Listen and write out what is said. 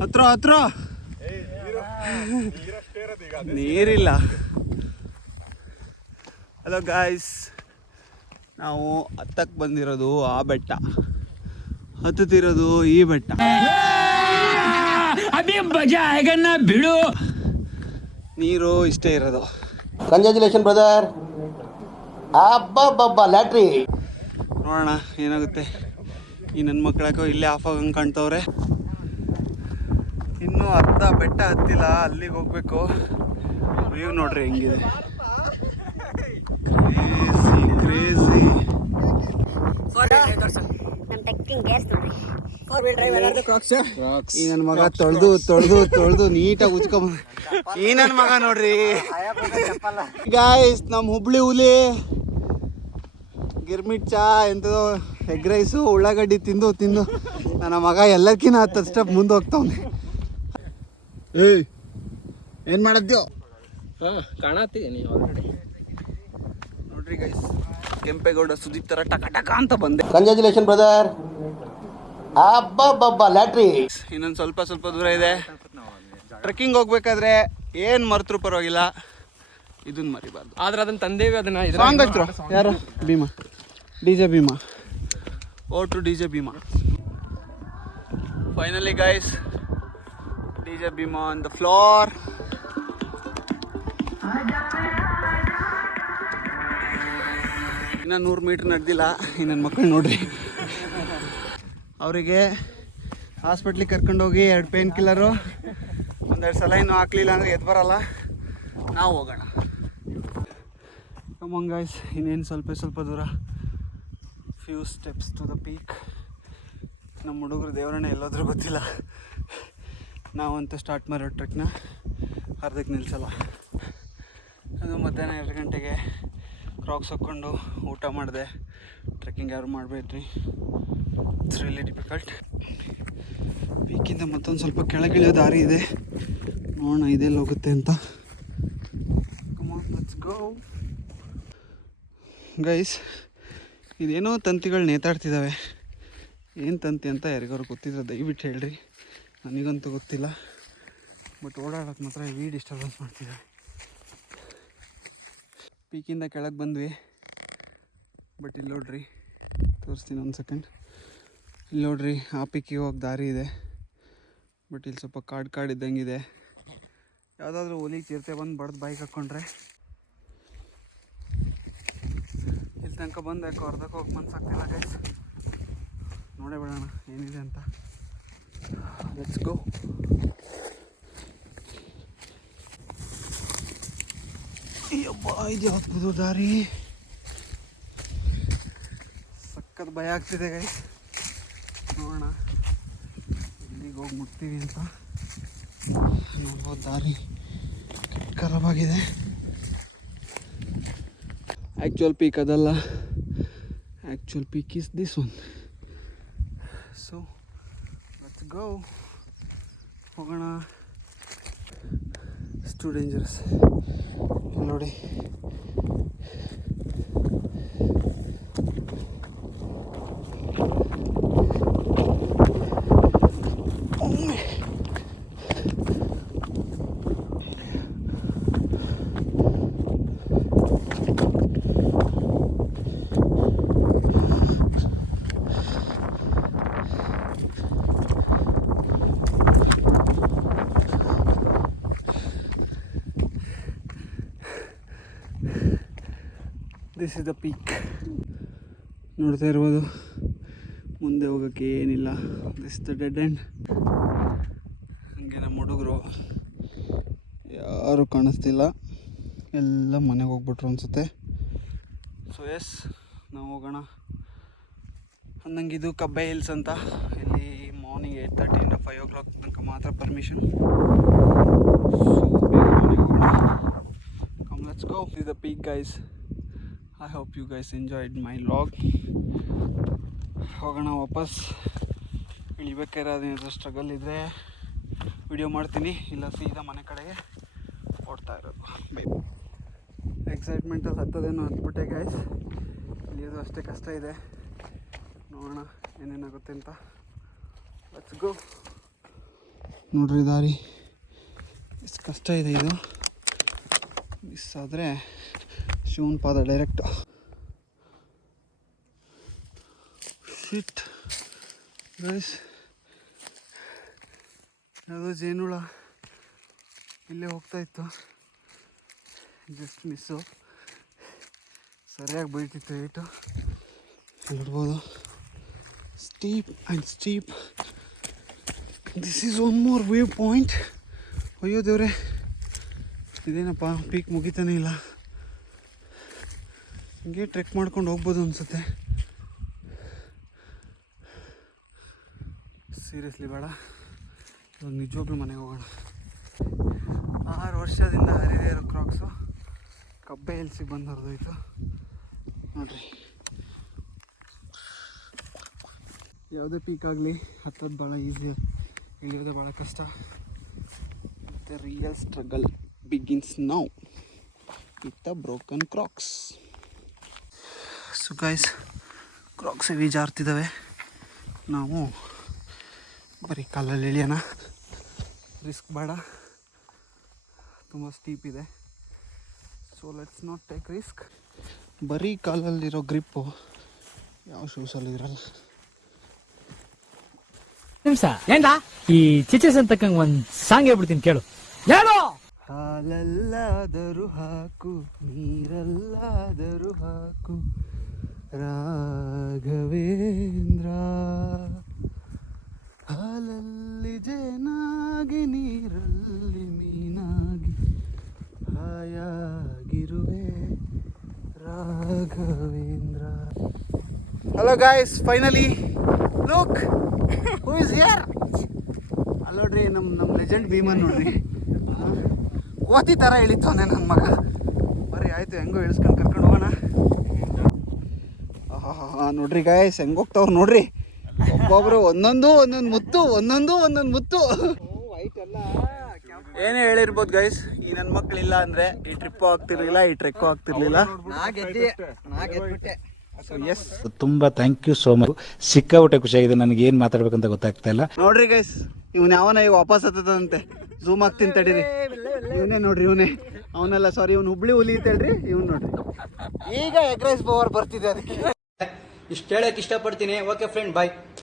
ಹತ್ರ ಹತ್ರ ನೀರಿಲ್ಲ. ಹಲೋ ಗಾಯ್ಸ್, ನಾವು ಹತ್ತಕ್ಕೆ ಬಂದಿರೋದು ಆ ಬೆಟ್ಟ, ಹತ್ತುತ್ತಿರೋದು ಈ ಬೆಟ್ಟ. ಬಿಡು, ನೀರು ಇಷ್ಟೇ ಇರೋದು. Congratulation brother. ಅಬ್ಬಬ್ಬಬ್ಬ ಲ್ಯಾಟ್ರಿ. ನೋಡೋಣ ಏನಾಗುತ್ತೆ. ಈ ನನ್ನ ಮಕ್ಕಳಕ್ಕೋ ಇಲ್ಲೇ ಆಫ್ ಆಗಂಗೆ ಕಾಣ್ತವ್ರೆ. ಇನ್ನೂ ಅರ್ಧ ಬೆಟ್ಟ ಹತ್ತಿಲ್ಲ, ಅಲ್ಲಿಗೆ ಹೋಗ್ಬೇಕು. ವ್ಯೂ ನೋಡ್ರಿ ಹೆಂಗಿದೆ, ಕ್ರೇಜಿ. ಈ ನನ್ನ ಮಗ ತೊಳೆದು ನೀಟಾಗಿ ಉಚ್ಕೊಂಬ. ಈ ನನ್ನ ಮಗ ನೋಡ್ರಿ ಗಾಯ್ಸ್, ನಮ್ಮ ಹುಬ್ಳಿ ಹುಲಿ ಗಿರ್ಮಿಟ್ ಚಾ ಎಂಥದೋ ಎಗ್ ರೈಸು ಉಳ್ಳಾಗಡ್ಡಿ ತಿಂದು ನನ್ನ ಮಗ ಎಲ್ಲಕ್ಕಿಂತ 10 ಸ್ಟೆಪ್ ಮುಂದೆ ಹೋಗ್ತಾವ್ನೆ. ಏಯ್ ಏನು ಮಾಡದ್ಯೋ? ಕಾಣತ್ತೀನಿ ಆಲ್ರೆಡಿ. ನೋಡ್ರಿ ಗೈಸ್, ಕೆಂಪೇಗೌಡ ಸುದೀಪ್ ಥರ ಟಕ ಅಂತ ಬಂದೆ. Congratulation brother. ಅಬ್ಬಬ್ಬಬ್ಬ ಲ್ಯಾಟ್ರಿ. ಇನ್ನೊಂದು ಸ್ವಲ್ಪ ದೂರ ಇದೆ. ಟ್ರೆಕ್ಕಿಂಗ್ ಹೋಗ್ಬೇಕಾದ್ರೆ ಏನು ಮರೆತರೂ ಪರವಾಗಿಲ್ಲ, ಇದನ್ನ ಮರಿಬಾರ್ದು. ಆದ್ರೆ ಅದನ್ನ ತಂದೇವಿ. ಅದನ್ನ ಸಾಂಗ್ ಹಚ್ರು ಯಾರು? Bheema, DJ Bheema. Oh to DJ Bheema. Finally guys, DJ Bheema on the floor. ಇನ್ನು 100 ಮೀಟ್ರ್ ನಡೆದಿಲ್ಲ. ಈ ನನ್ನ ಮಕ್ಕಳು ನೋಡ್ರಿ, ಅವರಿಗೆ ಹಾಸ್ಪಿಟ್ಲಿಗೆ ಕರ್ಕೊಂಡೋಗಿ 2 ಪೇನ್ ಕಿಲ್ಲರು, 1-2 ಸಲೈನು ಹಾಕ್ಲಿಲ್ಲ ಅಂದರೆ ಎದ್ದು ಬರಲ್ಲ. ನಾವು ಹೋಗೋಣ. ಕಮ್ ಆನ್ ಗೈಸ್, ಇನ್ನೇನು ಸ್ವಲ್ಪ ದೂರ. Few steps to the peak. ನಮ್ಮ ಹುಡುಗರು ದೇವರನ್ನ ಎಲ್ಲಾದರೂ ಗೊತ್ತಿಲ್ಲ. ನಾವಂತೂ ಸ್ಟಾರ್ಟ್ ಮಾಡಿರೋ ಟ್ರೆಕ್ನ ಅರ್ಧಕ್ಕೆ ನಿಲ್ಲಿಸಲ್ಲ. ಅದು ಮಧ್ಯಾಹ್ನ 2 ಗಂಟೆಗೆ ಕ್ರಾಕ್ಸ್ ಹಾಕ್ಕೊಂಡು ಊಟ ಮಾಡಿದೆ. ಟ್ರೆಕ್ಕಿಂಗ್ ಯಾರು ಮಾಡಬೇಡ್ರಿ, ಇಟ್ಸ್ ರಿಯಲಿ ಡಿಫಿಕಲ್ಟ್. ಪೀಕಿಂದ ಮತ್ತೊಂದು ಸ್ವಲ್ಪ ಕೆಳಗಿಳಿಯೋ ದಾರಿ ಇದೆ, ನೋಡೋಣ ಇದೆಲ್ಲ ಹೋಗುತ್ತೆ ಅಂತ. Come on, let's go guys. ಇದೇನೋ ತಂತಿಗಳು ನೇತಾಡ್ತಿದ್ದಾವೆ. ಏನು ತಂತಿ ಅಂತ ಯಾರಿಗಾರು ಗೊತ್ತಿದ್ರೆ ದಯವಿಟ್ಟು ಹೇಳ್ರಿ, ನನಗಂತೂ ಗೊತ್ತಿಲ್ಲ. ಬಟ್ ಓಡಾಡೋಕ್ಕೆ ಮಾತ್ರ ಹೆವಿ ಡಿಸ್ಟರ್ಬೆನ್ಸ್ ಮಾಡ್ತಿದ್ದಾರೆ. ಪೀಕಿಂದ ಕೆಳಗೆ ಬಂದ್ವಿ. ಬಟ್ ಇಲ್ಲಿ ನೋಡ್ರಿ, ತೋರಿಸ್ತೀನಿ ಒಂದು ಸೆಕೆಂಡ್. ಇಲ್ಲಿ ನೋಡ್ರಿ, ಆ ಪೀಕಿಗೆ ಹೋಗಿ ದಾರಿ ಇದೆ. ಬಟ್ ಇಲ್ಲಿ ಸ್ವಲ್ಪ ಕಾಡು ಇದ್ದಂಗಿದೆ. ಯಾವುದಾದ್ರೂ ಹುಲಿ ಚಿರತೆ ಬಂದು ಬಡ್ದು ಬೈಕ್ ಹಾಕ್ಕೊಂಡ್ರೆ ಇಲ್ಲಿ ತನಕ ಬಂದು ಯಾಕೋ ಅರ್ಧಕ್ಕೆ ಹೋಗಿ ಮನ್ಸಾಗ್ತಿಲ್ಲ ಗೈಸ್. ನೋಡೇ ಬಿಡೋಣ ಏನಿದೆ ಅಂತ. Let's go. ಅಯ್ಯಬ್ಬ, ಇದು ಹಾಕ್ಬೋದು ದಾರಿ. ಸಖತ್ ಭಯ ಆಗ್ತಿದೆ ಗೈಸ್. ನೋಡೋಣ ಇಲ್ಲಿಗೆ ಹೋಗಿ ಮುಟ್ತೀವಿ ಅಂತ. ನೋಡ್ಬೋದು ದಾರಿ ಖರಾಬಾಗಿದೆ. ಆ್ಯಕ್ಚುಯಲ್ ಪೀಕ್ ಅದಲ್ಲ, actual peak is this one. So let's go, ಹೋಗೋಣ. It's too dangerous. ನೋಡಿ, ದಿಸ್ ಇಸ್ ದ ಪೀಕ್. ನೋಡ್ತಾ ಇರ್ಬೋದು, ಮುಂದೆ ಹೋಗೋಕ್ಕೆ ಏನಿಲ್ಲ. This the dead end. ಹಾಗೆ ನಮ್ಮ ಹುಡುಗರು ಯಾರೂ ಕಾಣಿಸ್ತಿಲ್ಲ, ಎಲ್ಲ ಮನೆಗೆ ಹೋಗ್ಬಿಟ್ರು ಅನಿಸುತ್ತೆ. ಸೊ ಎಸ್, ನಾವು ಹೋಗೋಣ. ಅಂದಂಗೆ ಇದು ಕಬ್ಬೆ ಹಿಲ್ಸ್ ಅಂತ. ಇಲ್ಲಿ ಮಾರ್ನಿಂಗ್ 8:30 ಇಂದ 5 o'clock ತನಕ ಮಾತ್ರ ಪರ್ಮಿಷನ್. ಸೊ ಬೇಗ ಮನೆಗೆ ಹೋಗೋಣ. Come let's go. This the peak guys. I hope you guys enjoyed my vlog. ಹೋಗೋಣ ವಾಪಸ್. ಇಳಿಬೇಕಾದ್ರೆ ಅದೇನಾದರೂ ಸ್ಟ್ರಗಲ್ ಇದ್ದರೆ ವಿಡಿಯೋ ಮಾಡ್ತೀನಿ, ಇಲ್ಲ ಸೀದಾ ಮನೆ ಕಡೆಗೆ ಓಡ್ತಾ ಇರೋದು. ಬೈ. ಎಕ್ಸೈಟ್ಮೆಂಟಲ್ಲಿ ಹತ್ತೋದೇನೋ ಹತ್ಬಿಟ್ಟೆ ಗೈಸ್. ಇಳಿಯೋದು ಅಷ್ಟೇ ಕಷ್ಟ ಇದೆ. ನೋಡೋಣ ಏನೇನಾಗುತ್ತೆ ಅಂತ. Let's go. ನೋಡ್ರಿ ದಾರಿ ಎಷ್ಟು ಕಷ್ಟ ಇದೆ ಇದು. ಮಿಸ್ ಆದರೆ ಶಿವನ ಪಾದ ಡೈರೆಕ್ಟ್. ಶಿಟ್ ಗೈಸ್, ಯಾವುದೋ ಜೇನುಳ ಇಲ್ಲೇ ಹೋಗ್ತಾಯಿತ್ತು, ಜಸ್ಟ್ ಮಿಸ್ಸು. ಸರಿಯಾಗಿ ಬೀಳ್ತಿತ್ತು ಏಟು. ನೋಡ್ಬೋದು steep and steep. This is one more view point. ಅಯ್ಯೋ ದೇವ್ರೆ, ಇದೇನಪ್ಪ ಪೀಕ್ ಮುಗಿತಾನೆ ಇಲ್ಲ. ಹಿಂಗೆ ಟ್ರೆಕ್ ಮಾಡ್ಕೊಂಡು ಹೋಗ್ಬೋದು ಅನಿಸುತ್ತೆ. ಸೀರಿಯಸ್ಲಿ ಬೇಡ, ಇವಾಗ ನಿಜವಾಗ್ಲೂ ಮನೆಗೆ ಹೋಗೋಣ. 6 ವರ್ಷದಿಂದ ಹರಿದೇ ಇರೋ ಕ್ರಾಕ್ಸು ಕಬ್ಬೆ ಎಲ್ಸಿಗೆ ಬಂದು ಹರಿದೋಯ್ತು ನೋಡ್ರಿ. ಯಾವುದೇ ಪೀಕ್ ಆಗಲಿ ಹತ್ತೋದು ಭಾಳ ಈಸಿ, ಇಳಿಯೋದೇ ಭಾಳ ಕಷ್ಟ. The real struggle begins now with the broken crocs. So guys, crocs heavy ಜಾರ್ತಿದ್ದಾವೆ. ನಾವು ಬರೀ ಕಾಲಲ್ಲಿ ಇಳಿಯೋಣ, ರಿಸ್ಕ್ ಬೇಡ, ತುಂಬ ಸ್ಟೀಪ್ ಇದೆ. So let's not take risk. ಬರೀ ಕಾಲಲ್ಲಿರೋ ಗ್ರಿಪ್ಪು ಯಾವ ಶೂಸಲ್ಲಿ ಇರಲ್ಲ. ನಿಮಿಷ ಏಂದ ಈ ಚಿಚಸ್ ಅಂತಕ್ಕಂಗೆ ಒಂದು ಸಾಂಗ್ ಹೇಳ್ಬಿಡ್ತೀನಿ ಕೇಳು. ಹೇಳು. ಹಾಲಲ್ಲಾದರೂ ಹಾಕು, ನೀರಲ್ಲಾದರೂ ಹಾಕು, ರಾಘವೇಂದ್ರ. ಹಾಲಲ್ಲಿ ಜೇನಾಗಿ, ನೀರಲ್ಲಿ ಮೀನಾಗಿ, ಹಾಯಾಗಿರುವೆ Raghavendra. Hello guys, finally look who is here. ಅಲ್ಲಿ ನೋಡ್ರಿ, ನಮ್ಮ ಲೆಜೆಂಡ್ ಭೀಮನ್ ನೋಡ್ರಿ, ಕೋತಿ ಥರ ಇಳಿತವನೆ ನನ್ನ ಮಗ. ಬರೀ ಆಯಿತು, ಹೆಂಗೋ ಇಳಿಸ್ಕೊಂಡು ಕರ್ಕೊಂಡು ಹೋಗೋಣ. ನೋಡ್ರಿ ಗಾಯ್ಸ್, ಹೆಂಗೋಗ್ತಾವ್ರು ನೋಡ್ರಿ. ಒಬ್ಬೊಬ್ರು ಒಂದೊಂದು ಮುತ್ತು. ಏನೇ ಹೇಳಿರ್ಬೋದು ಗೈಸ್, ಈ ನನ್ನ ಮಕ್ಕಳಿಲ್ಲ ಅಂದರೆ ಈ ಟ್ರಿಪ್ಪು ಆಗ್ತಿರ್ಲಿಲ್ಲ, ಈ ಟ್ರೆಕ್ಕು ಆಗ್ತಿರ್ಲಿಲ್ಲ. ಎಸ್, ತುಂಬಾ ಥ್ಯಾಂಕ್ ಯು ಸೋ ಮಚ್. ಸಿಕ್ಕಾಬಿಟ್ಟೆ ಖುಷಿಯಾಗಿದೆ. ನನಗೆ ಏನು ಮಾತಾಡ್ಬೇಕಂತ ಗೊತ್ತಾಗ್ತಾ ಇಲ್ಲ. ನೋಡ್ರಿ ಗೈಸ್, ಇವನು ಯಾವನ ಈಗ ವಾಪಸ್ ಹತ್ತದಂತೆ. ಝೂಮ್ ಆಗ್ತೀನಿ ತಡೀರಿ. ಇವನೇ ನೋಡ್ರಿ, ಅವನೆಲ್ಲ ಸಾರಿ, ಇವನು ಹುಬ್ಳಿ ಹುಲಿ ಅಂತ ಹೇಳ್ರಿ. ಇವ್ನು ನೋಡ್ರಿ, ಈಗ ಎಗ್ ರೈಸ್ ಪವರ್ ಬರ್ತಿದೆ ಅದಕ್ಕೆ. ಇಷ್ಟು ಹೇಳಕ್ಕೆ ಇಷ್ಟಪಡ್ತೀನಿ. ಓಕೆ ಫ್ರೆಂಡ್, ಬಾಯ್.